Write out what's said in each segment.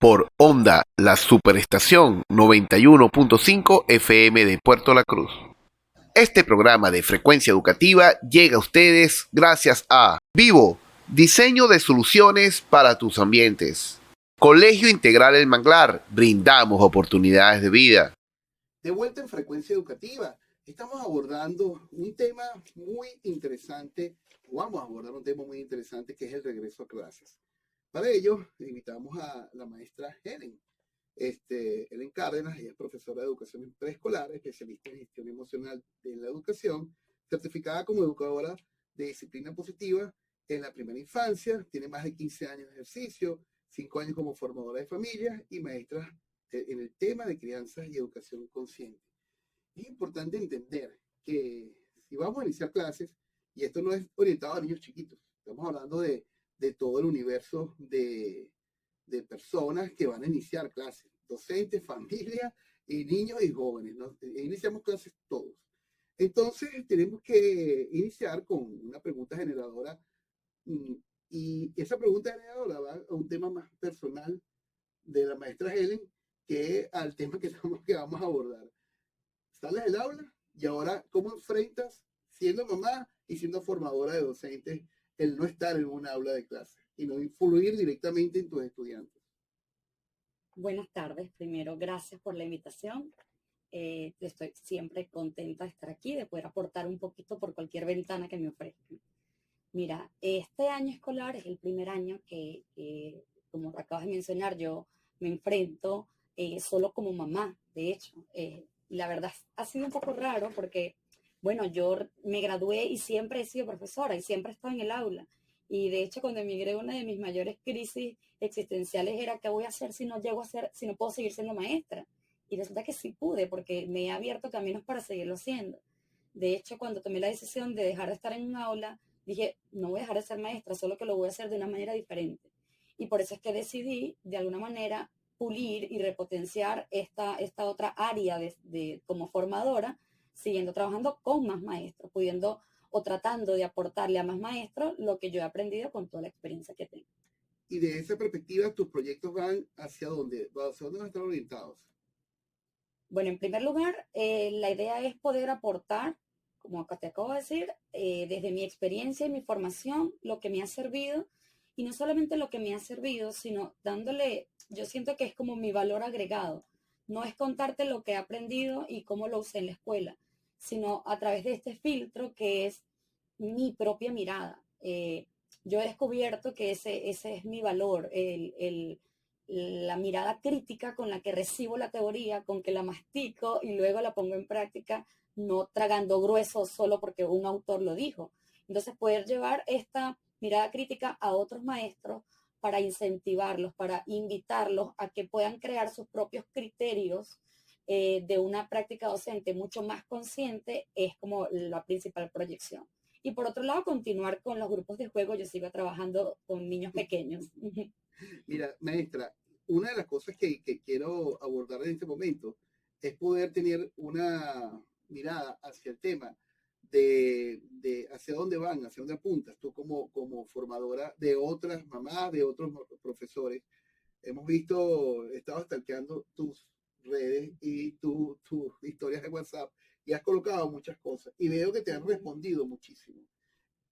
por Onda, la Superestación 91.5 FM de Puerto La Cruz. Este programa de frecuencia educativa llega a ustedes gracias a Vivo, diseño de soluciones para tus ambientes. Colegio Integral El Manglar, brindamos oportunidades de vida. De vuelta en frecuencia educativa, estamos abordando un tema muy interesante, vamos a abordar un tema muy interesante que es el regreso a clases. Para ello, invitamos a la maestra Helen. Helen Cárdenas, ella es profesora de educación preescolar, especialista en gestión emocional de la educación, certificada como educadora de disciplina positiva en la primera infancia, tiene más de 15 años de ejercicio, 5 años como formadora de familias y maestra en el tema de crianza y educación consciente. Es importante entender que si vamos a iniciar clases, y esto no es orientado a niños chiquitos, estamos hablando de todo el universo de personas que van a iniciar clases, docentes, familias y niños y jóvenes, ¿no? Iniciamos clases todos. Entonces tenemos que iniciar con una pregunta generadora y esa pregunta generadora va a un tema más personal de la maestra Helen que al tema que vamos a abordar. Sales del aula y ahora, ¿cómo enfrentas siendo mamá y siendo formadora de docentes el no estar en un aula de clase y no influir directamente en tus estudiantes? Buenas tardes. Primero, gracias por la invitación. Estoy siempre contenta de estar aquí, de poder aportar un poquito por cualquier ventana que me ofrezcan. Mira, este año escolar es el primer año que como acabas de mencionar, yo me enfrento solo como mamá, de hecho. La verdad ha sido un poco raro porque, bueno, yo me gradué y siempre he sido profesora y siempre he estado en el aula. Y de hecho, cuando emigré, una de mis mayores crisis existenciales era qué voy a hacer si no llego a ser, si no puedo seguir siendo maestra. Y resulta que sí pude porque me he abierto caminos para seguirlo haciendo. De hecho, cuando tomé la decisión de dejar de estar en un aula, dije, no voy a dejar de ser maestra, solo que lo voy a hacer de una manera diferente. Y por eso es que decidí, de alguna manera, pulir y repotenciar esta otra área como formadora, siguiendo trabajando con más maestros, pudiendo o tratando de aportarle a más maestros lo que yo he aprendido con toda la experiencia que tengo. Y de esa perspectiva, tus proyectos van hacia dónde van a estar orientados. Bueno, en primer lugar, la idea es poder aportar, como acá te acabo de decir, desde mi experiencia y mi formación, lo que me ha servido, y no solamente lo que me ha servido, sino dándole, yo siento que es como mi valor agregado. No es contarte lo que he aprendido y cómo lo usé en la escuela, sino a través de este filtro que es mi propia mirada. Yo he descubierto que ese es mi valor, la mirada crítica con la que recibo la teoría, con que la mastico y luego la pongo en práctica, no tragando grueso solo porque un autor lo dijo. Entonces, poder llevar esta mirada crítica a otros maestros para incentivarlos, para invitarlos a que puedan crear sus propios criterios de una práctica docente mucho más consciente, es como la principal proyección. Y por otro lado, continuar con los grupos de juego. Yo sigo trabajando con niños pequeños. Mira, maestra, una de las cosas que quiero abordar en este momento es poder tener una mirada hacia el tema de hacia dónde van, hacia dónde apuntas. Tú como formadora de otras mamás, de otros profesores, hemos visto, he estado stalkeando tus redes y tus historias de WhatsApp y has colocado muchas cosas y veo que te han respondido muchísimo.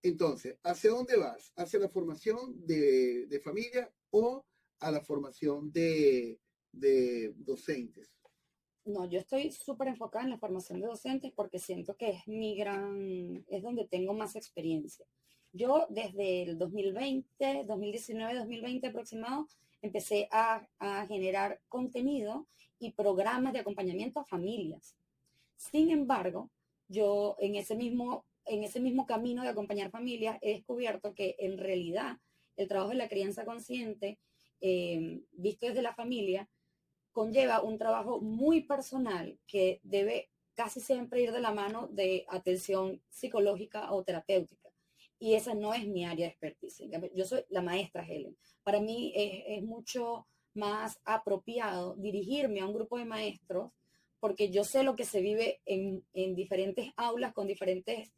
Entonces, ¿hacia dónde vas? ¿Hacia la formación de familia o a la formación de docentes? No, yo estoy súper enfocada en la formación de docentes porque siento que es donde tengo más experiencia. Yo desde el 2020, 2019, 2020 aproximado, empecé a generar contenido y programas de acompañamiento a familias. Sin embargo, yo en ese mismo camino de acompañar familias he descubierto que en realidad el trabajo de la crianza consciente, visto desde la familia, conlleva un trabajo muy personal que debe casi siempre ir de la mano de atención psicológica o terapéutica. Y esa no es mi área de expertise. Yo soy la maestra Helen. Para mí es mucho más apropiado dirigirme a un grupo de maestros porque yo sé lo que se vive en diferentes aulas con diferentes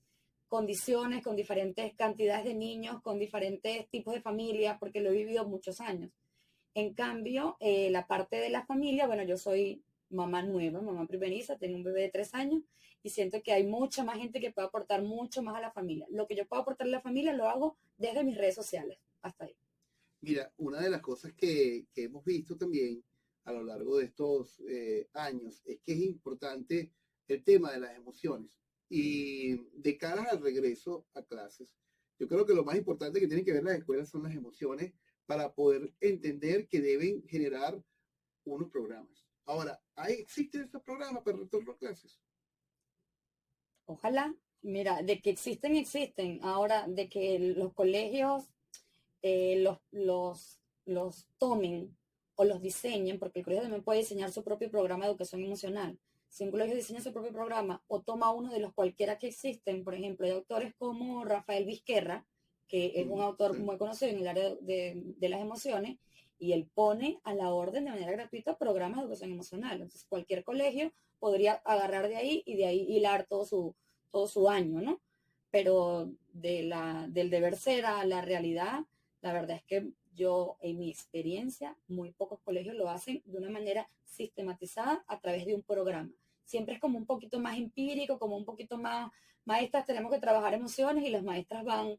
condiciones, con diferentes cantidades de niños, con diferentes tipos de familias, porque lo he vivido muchos años. En cambio, la parte de la familia, bueno, yo soy mamá nueva, mamá primeriza, tengo un bebé de 3 años y siento que hay mucha más gente que puede aportar mucho más a la familia. Lo que yo puedo aportar a la familia lo hago desde mis redes sociales, hasta ahí. Mira, una de las cosas que hemos visto también a lo largo de estos años es que es importante el tema de las emociones. Y de cara al regreso a clases, yo creo que lo más importante que tienen que ver las escuelas son las emociones para poder entender que deben generar unos programas. Ahora, ¿existen estos programas para retorno a clases? Ojalá, mira, de que existen, existen. Ahora, de que los colegios los tomen o los diseñen, porque el colegio también puede diseñar su propio programa de educación emocional. Si un colegio diseña su propio programa o toma uno de los cualquiera que existen, por ejemplo, hay autores como Rafael Vizquerra, que es un autor muy conocido en el área de las emociones, y él pone a la orden de manera gratuita programas de educación emocional. Entonces, cualquier colegio podría agarrar de ahí y de ahí hilar todo su año, ¿no? Pero del deber ser a la realidad, la verdad es que yo, en mi experiencia, muy pocos colegios lo hacen de una manera sistematizada a través de un programa. Siempre es como un poquito más empírico, como un poquito más, maestras, tenemos que trabajar emociones y las maestras van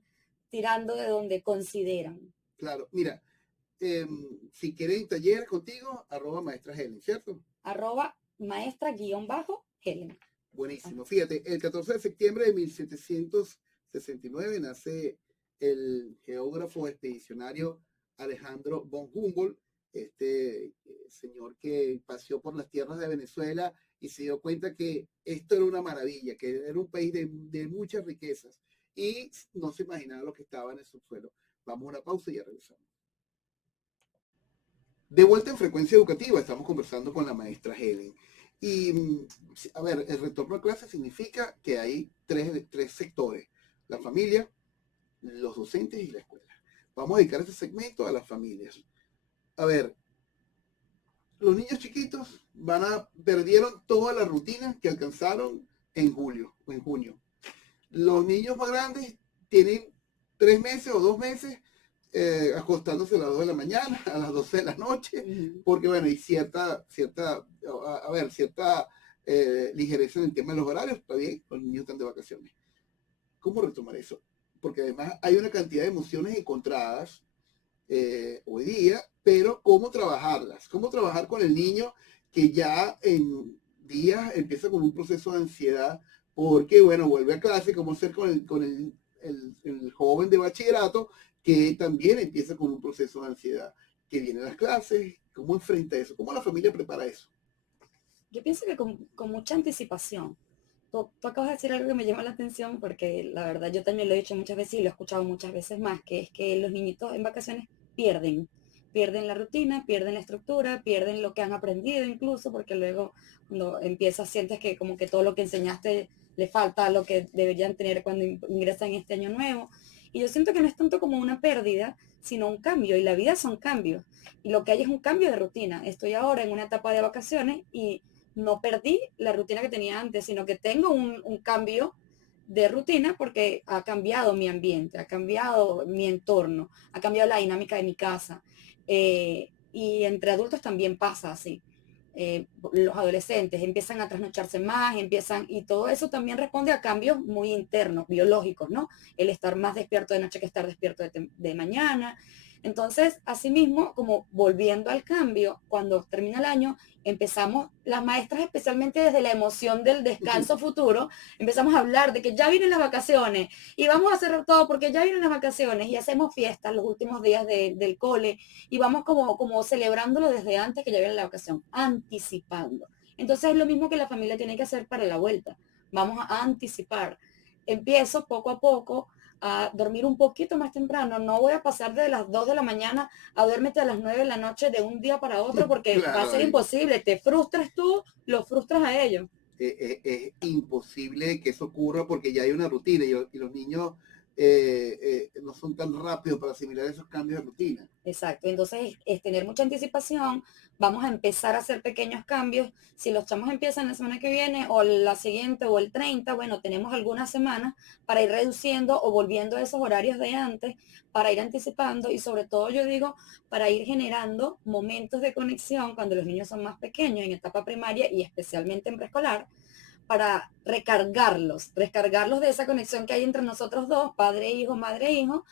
tirando de donde consideran. Claro, mira, si quieren taller contigo, @ maestra Helen, ¿cierto? @maestra_Helen. Buenísimo. Fíjate, el 14 de septiembre de 1769 nace el geógrafo expedicionario Alejandro von Humboldt, este señor que paseó por las tierras de Venezuela y se dio cuenta que esto era una maravilla, que era un país de muchas riquezas y no se imaginaba lo que estaba en el subsuelo. Vamos a una pausa y ya regresamos. De vuelta en Frecuencia Educativa, estamos conversando con la maestra Helen. Y, a ver, el retorno a clase significa que hay tres sectores: la familia, los docentes y la escuela. Vamos a dedicar este segmento a las familias. A ver, los niños chiquitos perdieron toda la rutina que alcanzaron en julio o en junio. Los niños más grandes tienen 3 meses o 2 meses acostándose a las 2 de la mañana, a las 12 de la noche, porque bueno, hay cierta ligereza en el tema de los horarios. Está bien, los niños están de vacaciones. ¿Cómo retomar eso? Porque además hay una cantidad de emociones encontradas hoy día, pero ¿cómo trabajarlas? ¿Cómo trabajar con el niño que ya en días empieza con un proceso de ansiedad porque, bueno, vuelve a clase? ¿Cómo hacer con el joven de bachillerato que también empieza con un proceso de ansiedad, que viene a las clases? ¿Cómo enfrenta eso? ¿Cómo la familia prepara eso? Yo pienso que con mucha anticipación. Tú acabas de decir algo que me llama la atención porque la verdad yo también lo he dicho muchas veces y lo he escuchado muchas veces más, que es que los niñitos en vacaciones pierden la rutina, pierden la estructura, pierden lo que han aprendido incluso, porque luego cuando empiezas sientes que como que todo lo que enseñaste le falta lo que deberían tener cuando ingresan este año nuevo. Y yo siento que no es tanto como una pérdida, sino un cambio, y la vida son cambios. Y lo que hay es un cambio de rutina. Estoy ahora en una etapa de vacaciones y no perdí la rutina que tenía antes, sino que tengo un cambio de rutina porque ha cambiado mi ambiente, ha cambiado mi entorno, ha cambiado la dinámica de mi casa. Y entre adultos también pasa así. Los adolescentes empiezan a trasnocharse más, y todo eso también responde a cambios muy internos, biológicos, ¿no? El estar más despierto de noche que estar despierto de mañana. Entonces, asimismo, como volviendo al cambio, cuando termina el año, empezamos, las maestras especialmente desde la emoción del descanso futuro, empezamos a hablar de que ya vienen las vacaciones y vamos a cerrar todo porque ya vienen las vacaciones y hacemos fiestas los últimos días del cole y vamos como celebrándolo desde antes que ya viene la vacación, anticipando. Entonces es lo mismo que la familia tiene que hacer para la vuelta. Vamos a anticipar. Empiezo poco a poco a dormir un poquito más temprano. No voy a pasar de las 2 de la mañana a duérmete a las 9 de la noche de un día para otro porque claro, va a ser imposible. Te frustras tú, los frustras a ellos. Es imposible que eso ocurra porque ya hay una rutina y los niños no son tan rápidos para asimilar esos cambios de rutina. Exacto, entonces es tener mucha anticipación, vamos a empezar a hacer pequeños cambios, si los chamos empiezan la semana que viene o la siguiente o el 30, bueno, tenemos algunas semanas para ir reduciendo o volviendo a esos horarios de antes, para ir anticipando y sobre todo yo digo, para ir generando momentos de conexión cuando los niños son más pequeños en etapa primaria y especialmente en preescolar, para recargarlos de esa conexión que hay entre nosotros dos, padre, hijo, madre, hijo,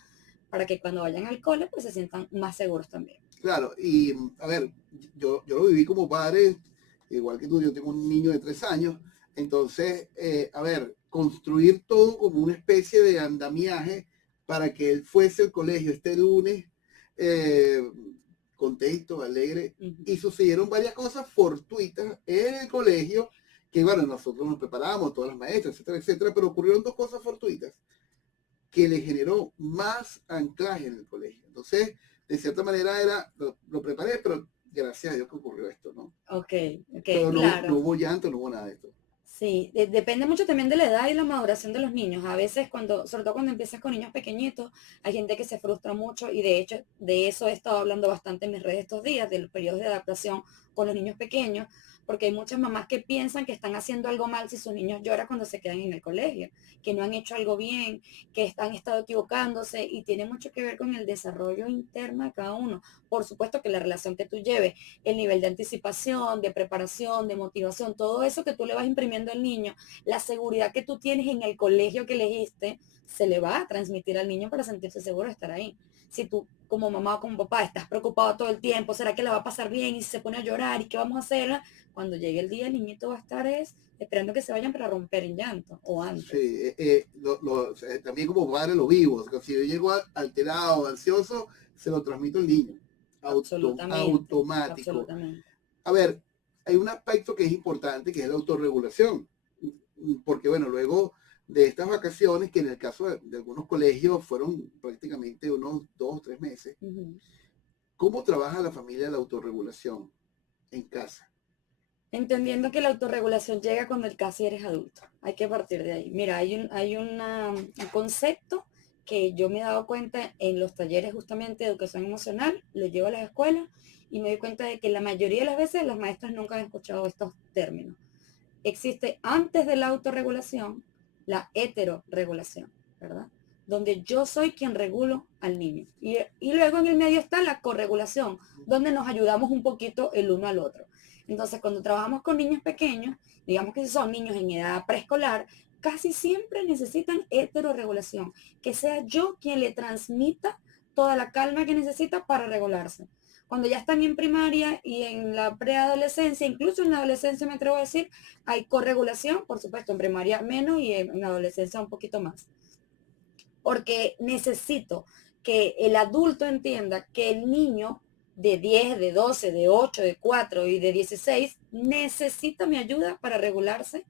para que cuando vayan al cole pues se sientan más seguros también. Claro, y a ver, yo lo viví como padre, igual que tú, yo tengo un niño de 3 años, entonces, a ver, construir todo como una especie de andamiaje para que él fuese al colegio este lunes, eh, contento, alegre, y sucedieron varias cosas fortuitas en el colegio, que bueno, nosotros nos preparamos, todas las maestras, etcétera, etcétera, pero ocurrieron dos cosas fortuitas que le generó más anclaje en el colegio. Entonces, de cierta manera lo preparé, pero gracias a Dios que ocurrió esto, ¿no? Ok, Pero claro. no hubo llanto, no hubo nada de esto. Sí, depende mucho también de la edad y la maduración de los niños. A veces sobre todo cuando empiezas con niños pequeñitos, hay gente que se frustra mucho y de hecho de eso he estado hablando bastante en mis redes estos días, de los periodos de adaptación con los niños pequeños, porque hay muchas mamás que piensan que están haciendo algo mal si sus niños lloran cuando se quedan en el colegio, que no han hecho algo bien, que han estado equivocándose y tiene mucho que ver con el desarrollo interno de cada uno. Por supuesto que la relación que tú lleves, el nivel de anticipación, de preparación, de motivación, todo eso que tú le vas imprimiendo al niño, la seguridad que tú tienes en el colegio que elegiste, se le va a transmitir al niño para sentirse seguro de estar ahí. Si tú como mamá o como papá estás preocupado todo el tiempo, ¿será que la va a pasar bien? Y si se pone a llorar, ¿y qué vamos a hacer? Cuando llegue el día, el niñito va a estar esperando que se vayan para romper en llanto o antes. Sí, también como padre lo vivo. O sea, si yo llego alterado, ansioso, se lo transmito al niño. Automático. Absolutamente. A ver, hay un aspecto que es importante, que es la autorregulación. Porque bueno, luego de estas vacaciones, que en el caso de algunos colegios fueron prácticamente unos 2 o 3 meses, ¿cómo trabaja la familia la autorregulación en casa? Entendiendo que la autorregulación llega cuando casi eres adulto. Hay que partir de ahí. Mira, hay un concepto que yo me he dado cuenta en los talleres justamente de educación emocional, lo llevo a las escuelas y me doy cuenta de que la mayoría de las veces las maestras nunca han escuchado estos términos. Existe antes de la autorregulación la heterorregulación, ¿verdad? Donde yo soy quien regulo al niño. Y luego en el medio está la corregulación, donde nos ayudamos un poquito el uno al otro. Entonces, cuando trabajamos con niños pequeños, digamos que si son niños en edad preescolar, casi siempre necesitan heterorregulación, que sea yo quien le transmita toda la calma que necesita para regularse. Cuando ya están en primaria y en la preadolescencia, incluso en la adolescencia me atrevo a decir, hay corregulación, por supuesto, en primaria menos y en adolescencia un poquito más. Porque necesito que el adulto entienda que el niño de 10, de 12, de 8, de 4 y de 16 necesita mi ayuda para regularse,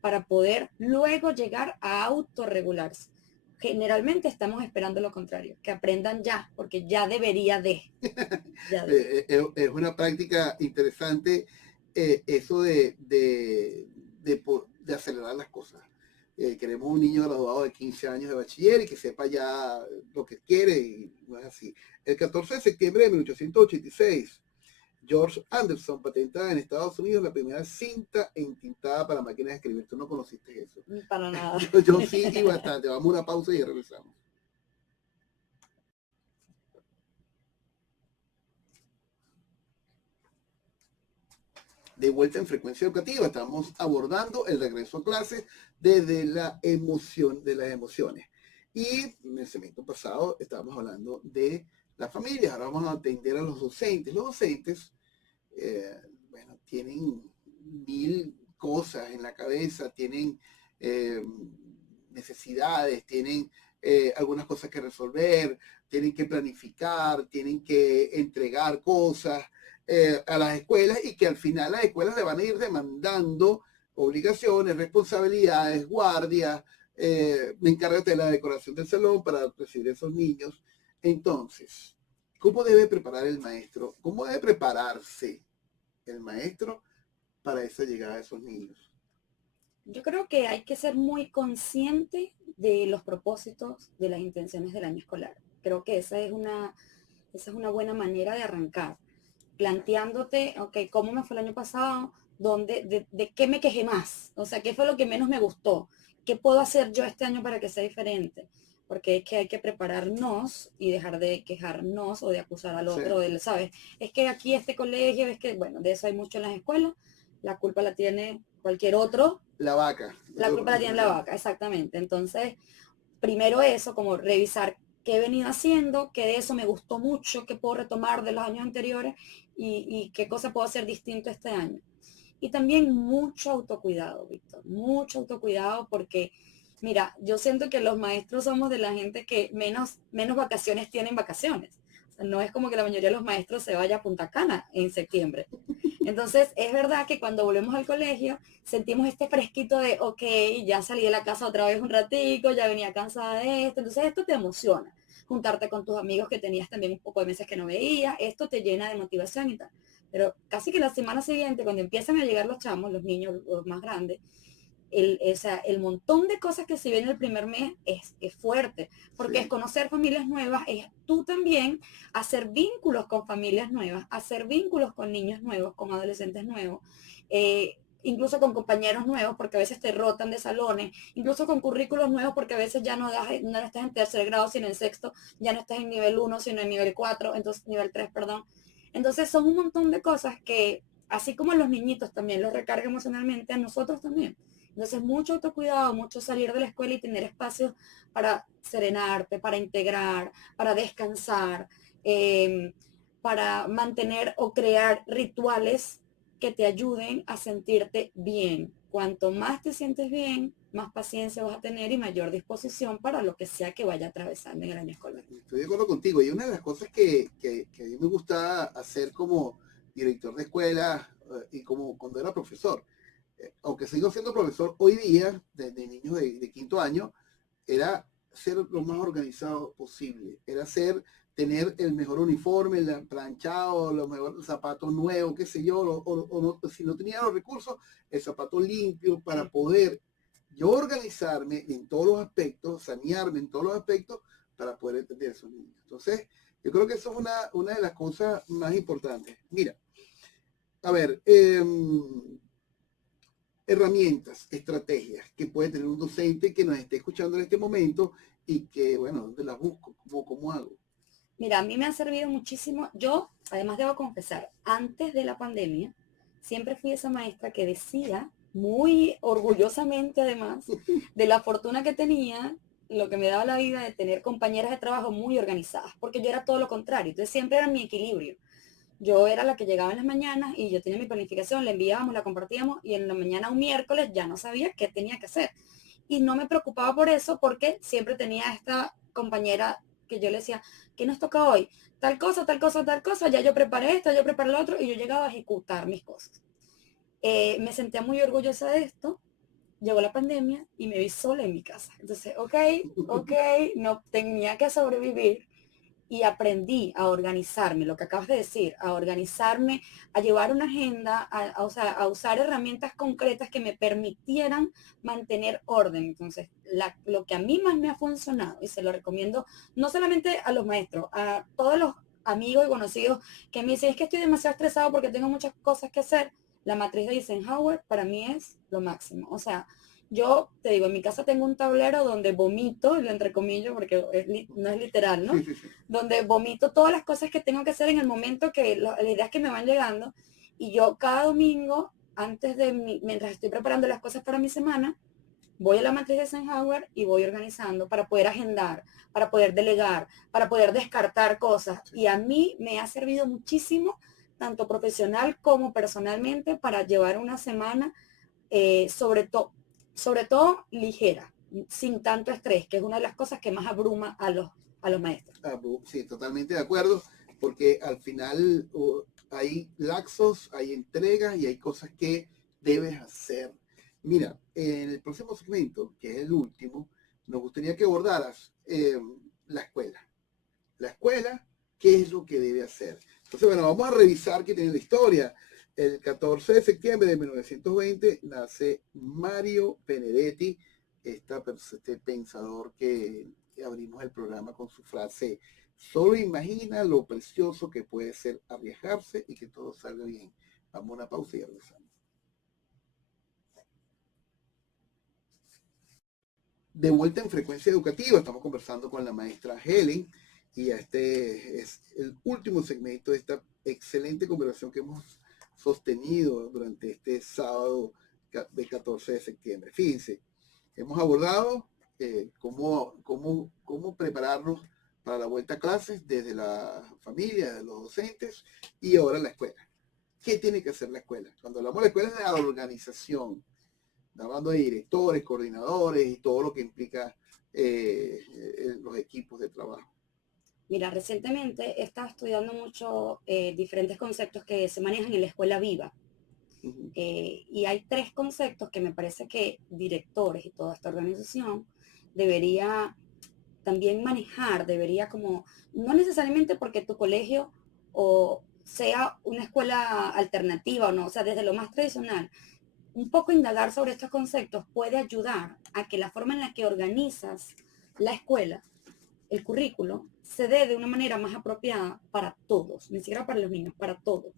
para poder luego llegar a autorregularse. Generalmente estamos esperando lo contrario, que aprendan ya, porque ya debería de. Es una práctica interesante, eso de acelerar las cosas. Queremos un niño graduado de 15 años de bachiller y que sepa ya lo que quiere, y no es así. El 14 de septiembre de 1886, George Anderson patenta en Estados Unidos la primera cinta entintada para máquinas de escribir. ¿Tú no conociste eso? Para nada. Yo sí, y bastante. Vamos a una pausa y regresamos. De vuelta en Frecuencia Educativa, estamos abordando el regreso a clases desde la emoción, de las emociones. Y en el segmento pasado estábamos hablando de las familias, ahora vamos a atender a los docentes. Los docentes, bueno, tienen 1000 cosas en la cabeza, tienen necesidades, tienen algunas cosas que resolver, tienen que planificar, tienen que entregar cosas a las escuelas, y que al final las escuelas le van a ir demandando obligaciones, responsabilidades, guardias, encárgate de la decoración del salón para recibir a esos niños. Entonces, ¿cómo debe preparar el maestro? ¿Cómo debe prepararse el maestro para esa llegada de esos niños? Yo creo que hay que ser muy consciente de los propósitos, de las intenciones del año escolar. Creo que esa es una buena manera de arrancar, planteándote, ok, ¿cómo me fue el año pasado? ¿De qué me quejé más? O sea, ¿qué fue lo que menos me gustó? ¿Qué puedo hacer yo este año para que sea diferente? Porque es que hay que prepararnos y dejar de quejarnos o de acusar al Sí, otro, ¿sabes? Es que aquí este colegio, es que, bueno, de eso hay mucho en las escuelas, la culpa la tiene cualquier otro, la vaca. la culpa la tiene la vaca, exactamente. Entonces, primero eso, como revisar qué he venido haciendo, qué de eso me gustó mucho, qué puedo retomar de los años anteriores y qué cosa puedo hacer distinto este año. Y también mucho autocuidado, Víctor, mucho autocuidado porque, mira, yo siento que los maestros somos de la gente que menos vacaciones tienen vacaciones. O sea, no es como que la mayoría de los maestros se vaya a Punta Cana en septiembre. Entonces, es verdad que cuando volvemos al colegio, sentimos este fresquito de, ok, ya salí de la casa otra vez un ratico, ya venía cansada de esto. Entonces, esto te emociona. Juntarte con tus amigos que tenías también un poco de meses que no veías, esto te llena de motivación y tal. Pero casi que la semana siguiente, cuando empiezan a llegar los chamos, los niños, los más grandes, el montón de cosas que se ven el primer mes es fuerte, porque sí, es conocer familias nuevas, es tú también hacer vínculos con familias nuevas, hacer vínculos con niños nuevos, con adolescentes nuevos, incluso con compañeros nuevos, porque a veces te rotan de salones, incluso con currículos nuevos, porque a veces ya no estás en tercer grado, sino en sexto, ya no estás en nivel 1, sino en nivel 4, entonces nivel 3, perdón. Entonces son un montón de cosas que, así como a los niñitos también los recarga emocionalmente, a nosotros también. Entonces, mucho autocuidado, mucho salir de la escuela y tener espacios para serenarte, para integrar, para descansar, eh, para mantener o crear rituales que te ayuden a sentirte bien. Cuanto más te sientes bien, más paciencia vas a tener y mayor disposición para lo que sea que vaya atravesando en el año escolar. estoy de acuerdo contigo. Y una de las cosas que a mí me gusta hacer como director de escuela y como cuando era profesor, aunque sigo siendo profesor hoy día de niños de quinto año, era ser lo más organizado posible, era tener el mejor uniforme, el planchado, los mejores zapatos nuevos, qué sé yo, o no, si no tenía los recursos, el zapato limpio para Sí. poder yo organizarme en todos los aspectos, sanearme en todos los aspectos para poder entender a esos niños. Entonces, yo creo que eso es una de las cosas más importantes. Mira, a ver, herramientas, estrategias que puede tener un docente que nos esté escuchando en este momento y que, bueno, ¿dónde las busco? ¿Cómo hago? Mira, a mí me ha servido muchísimo. Yo, además, debo confesar, antes de la pandemia, siempre fui esa maestra que decía, muy orgullosamente además, de la fortuna que tenía, lo que me daba la vida de tener compañeras de trabajo muy organizadas, porque yo era todo lo contrario. Entonces siempre era mi equilibrio. Yo era la que llegaba en las mañanas y yo tenía mi planificación, la enviábamos, la compartíamos y en la mañana un miércoles ya no sabía qué tenía que hacer. Y no me preocupaba por eso porque siempre tenía esta compañera que yo le decía, ¿qué nos toca hoy? Tal cosa, tal cosa, tal cosa, ya yo preparé esto, yo preparé lo otro y yo llegaba a ejecutar mis cosas. Me sentía muy orgullosa de esto. Llegó la pandemia y me vi sola en mi casa. Entonces, ok, no tenía que sobrevivir y aprendí a organizarme, lo que acabas de decir, a organizarme, a llevar una agenda, o sea, a usar herramientas concretas que me permitieran mantener orden. Entonces, lo que a mí más me ha funcionado, y se lo recomiendo no solamente a los maestros, a todos los amigos y conocidos que me dicen, es que estoy demasiado estresado porque tengo muchas cosas que hacer, la matriz de Eisenhower para mí es lo máximo. O sea, yo te digo, en mi casa tengo un tablero donde vomito, y lo entre comillas porque no es literal, ¿no? Sí, sí, sí. Donde vomito todas las cosas que tengo que hacer en el momento que las ideas que me van llegando. Y yo cada domingo, mientras estoy preparando las cosas para mi semana, voy a la matriz de Eisenhower y voy organizando para poder agendar, para poder delegar, para poder descartar cosas. Sí. Y a mí me ha servido muchísimo, tanto profesional como personalmente, para llevar una semana sobre todo ligera, sin tanto estrés, que es una de las cosas que más abruma a los maestros. Sí, totalmente de acuerdo, porque al final hay laxos, hay entregas y hay cosas que debes hacer. Mira, en el próximo segmento, que es el último, nos gustaría que abordaras la escuela. La escuela, ¿qué es lo que debe hacer? Entonces, bueno, vamos a revisar qué tiene la historia. El 14 de septiembre de 1920 nace Mario Benedetti, este pensador que abrimos el programa con su frase: solo imagina lo precioso que puede ser arriesgarse y que todo salga bien. Vamos a una pausa y regresamos. De vuelta en Frecuencia Educativa, estamos conversando con la maestra Helen y este es el último segmento de esta excelente conversación que hemos sostenido durante este sábado de 14 de septiembre. Fíjense, hemos abordado cómo prepararnos para la vuelta a clases desde la familia, de los docentes y ahora la escuela. ¿Qué tiene que hacer la escuela? Cuando hablamos de la escuela es de la organización, hablando de directores, coordinadores y todo lo que implica los equipos de trabajo. Mira, recientemente he estado estudiando mucho diferentes conceptos que se manejan en la escuela viva. Uh-huh. Y hay 3 conceptos que me parece que directores y toda esta organización debería también manejar, debería como, no necesariamente porque tu colegio o sea una escuela alternativa o no, o sea, desde lo más tradicional, un poco indagar sobre estos conceptos puede ayudar a que la forma en la que organizas la escuela, el currículo, se dé de una manera más apropiada para todos, ni siquiera para los niños, para todos.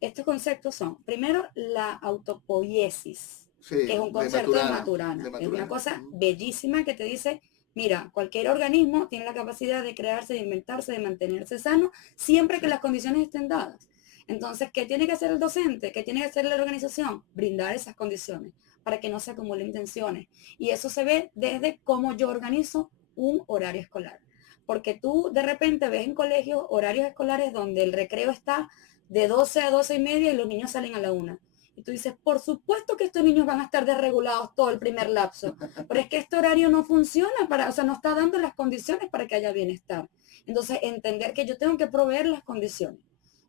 Estos conceptos son, primero, la autopoiesis, Sí, que es un concepto de Maturana. Es una cosa bellísima que te dice, mira, cualquier organismo tiene la capacidad de crearse, de inventarse, de mantenerse sano, siempre que las condiciones estén dadas. Entonces, ¿qué tiene que hacer el docente? ¿Qué tiene que hacer la organización? Brindar esas condiciones para que no se acumulen tensiones. Y eso se ve desde cómo yo organizo un horario escolar. Porque tú de repente ves en colegios horarios escolares donde el recreo está de 12 a 12 y media y los niños salen a la 1. Y tú dices, por supuesto que estos niños van a estar desregulados todo el primer lapso, pero es que este horario no funciona, o sea, no está dando las condiciones para que haya bienestar. Entonces, entender que yo tengo que proveer las condiciones.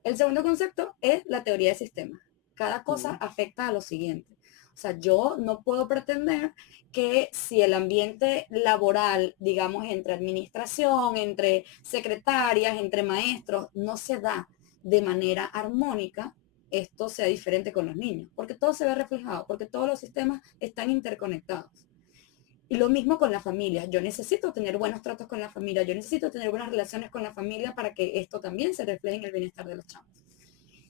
El segundo concepto es la teoría de sistemas. Cada cosa afecta a lo siguiente. O sea, yo no puedo pretender que si el ambiente laboral, digamos, entre administración, entre secretarias, entre maestros, no se da de manera armónica, esto sea diferente con los niños, porque todo se ve reflejado, porque todos los sistemas están interconectados. Y lo mismo con la familia. Yo necesito tener buenos tratos con la familia, yo necesito tener buenas relaciones con la familia para que esto también se refleje en el bienestar de los chavos.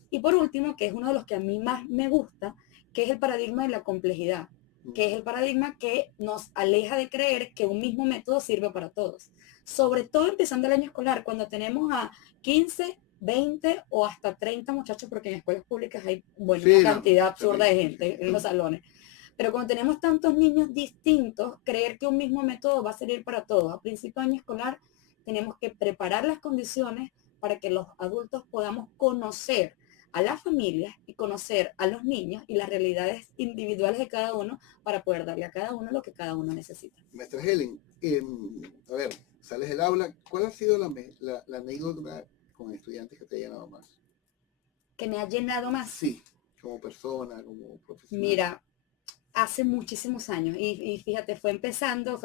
Y por último, que es uno de los que a mí más me gusta, que es el paradigma de la complejidad, que es el paradigma que nos aleja de creer que un mismo método sirve para todos. Sobre todo empezando el año escolar, cuando tenemos a 15, 20 o hasta 30 muchachos, porque en escuelas públicas hay, bueno, sí, una cantidad absurda de gente en los salones. Pero cuando tenemos tantos niños distintos, creer que un mismo método va a servir para todos. A principio de año escolar tenemos que preparar las condiciones para que los adultos podamos conocer a las familias y conocer a los niños y las realidades individuales de cada uno para poder darle a cada uno lo que cada uno necesita. Maestra Helen, a ver, sales del aula, ¿cuál ha sido la anécdota con estudiantes que te ha llenado más? ¿Que me ha llenado más? Sí, como persona, como profesional. Mira, hace muchísimos años, y fíjate, fue empezando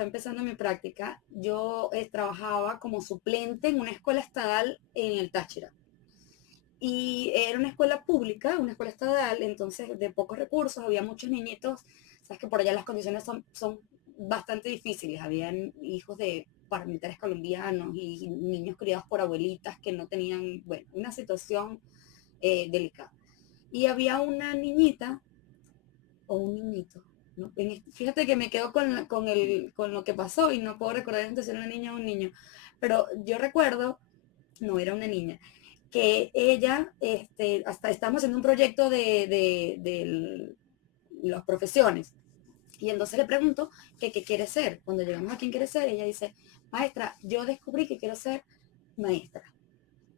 mi práctica, yo trabajaba como suplente en una escuela estatal en el Táchira. Y era una escuela pública, una escuela estatal, entonces de pocos recursos, había muchos niñitos, sabes que por allá las condiciones son bastante difíciles, habían hijos de paramilitares colombianos y niños criados por abuelitas que no tenían, bueno, una situación delicada. Y había una niñita, o un niñito, ¿no? Fíjate que me quedo con lo que pasó y no puedo recordar si era una niña o un niño, pero yo recuerdo, no, era una niña, que ella, hasta estamos haciendo un proyecto de las profesiones. Y entonces le pregunto que qué quiere ser. Cuando llegamos a quién quiere ser, ella dice, maestra, yo descubrí que quiero ser maestra.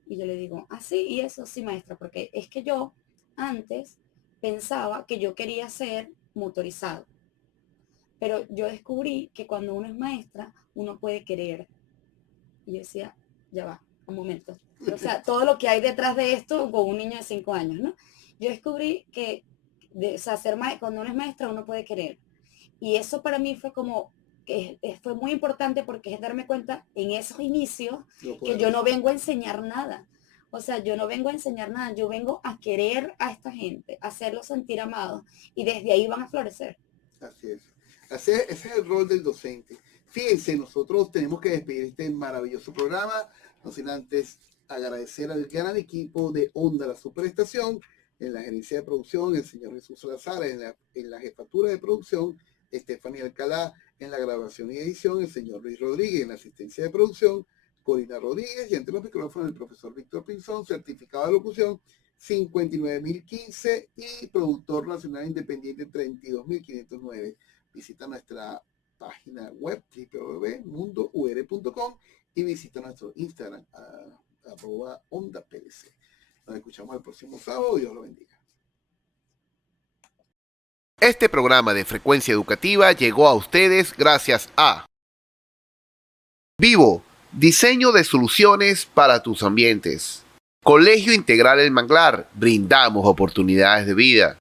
Y yo le digo, ah, sí, y eso sí, maestra, porque es que yo antes pensaba que yo quería ser motorizado. Pero yo descubrí que cuando uno es maestra, uno puede querer. Y yo decía, ya va, un momento. O sea, todo lo que hay detrás de esto con un niño de 5 años, ¿no? Yo descubrí que cuando uno es maestra uno puede querer. Y eso para mí fue como, fue muy importante porque es darme cuenta en esos inicios que yo no vengo a enseñar nada. O sea, yo no vengo a enseñar nada, yo vengo a querer a esta gente, a hacerlos sentir amados y desde ahí van a florecer. Así es. Ese es el rol del docente. Fíjense, nosotros tenemos que despedir este maravilloso programa, no sin antes agradecer al gran equipo de Onda La Superestación, en la gerencia de producción, el señor Jesús Salazar, en la jefatura de producción, Estefanía Alcalá, en la grabación y edición, el señor Luis Rodríguez, en la asistencia de producción, Corina Rodríguez, y ante los micrófonos el profesor Víctor Pinzón, certificado de locución 59.015 y productor nacional independiente 32.509. Visita nuestra página web www.mundour.com y visita nuestro Instagram @OndaPLC. Nos escuchamos el próximo sábado. Dios lo bendiga. Este programa de Frecuencia Educativa llegó a ustedes gracias a Vivo, diseño de soluciones para tus ambientes. Colegio Integral El Manglar, brindamos oportunidades de vida.